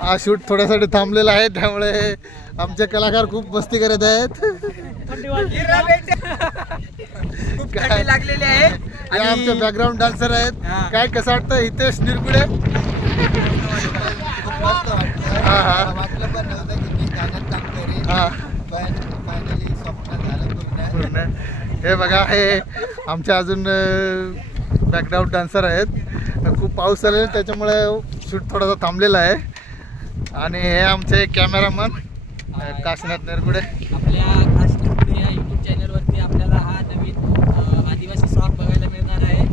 हा शूट थोड्यासाठी थांबलेला आहे त्यामुळे आमचे कलाकार खूप मस्ती करत आहेत. लागलेली आहे. आमचे बॅकग्राऊंड डान्सर आहेत. काय कसं वाटतं हितेश निरगुडे हा, हा. हा. हे बघा हे आमचे अजून बॅकग्राऊंड डान्सर आहेत. खूप पाऊस चालेल त्याच्यामुळे शूट थोडासा थांबलेला आहे. आणि हे आमचे कॅमेरामन काशीनाथ निरगुडे. आपल्या टिपणे या यूट्यूब चॅनलवरती आपल्याला हा नवीन आदिवासी सॉन्ग बघायला मिळणार आहे.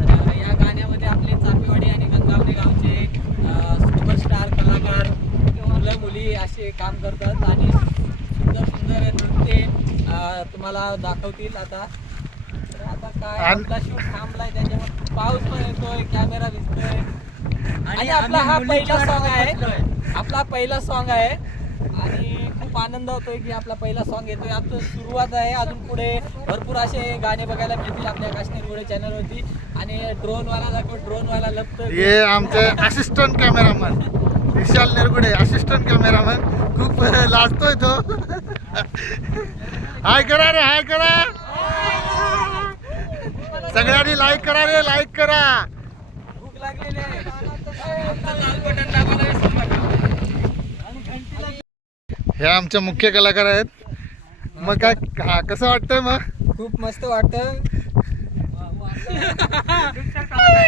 तर या गाण्यामध्ये आपले चापेवाडी आणि गंगावणे गावचे सुपरस्टार कलाकार मुलं मुली असे काम करतात आणि सुंदर सुंदर नृत्य तुम्हाला दाखवतील आता. तर आता काय आपला शूट थांबलाय त्याच्यावर पाऊस पण येतोय कॅमेरा दिसतोय. आणि आपला हा पहिला सॉन्ग आहे. आपला पहिला सॉन्ग आहे. आणि खूप आनंद होतोय की आपला पहिला सॉन्ग येतोय. आता सुरुवात आहे. अजून पुढे भरपूर असे गाणे बघायला मिळतील आपल्या काश्मीर गुडे चॅनलवरती आणि ड्रोनवाला दाखव. ड्रोनवाला लपतोय. हे आमचे assistant cameraman Vishal Nirgude assistant cameraman खूप लाजतोय तो. हाय करा रे हाय करा. सगळ्यांनी लाईक करा रे लाईक करा. हे आमचे मुख्य कलाकार आहेत. मग काय हा कसं वाटतंय मग? खूप मस्त वाटतं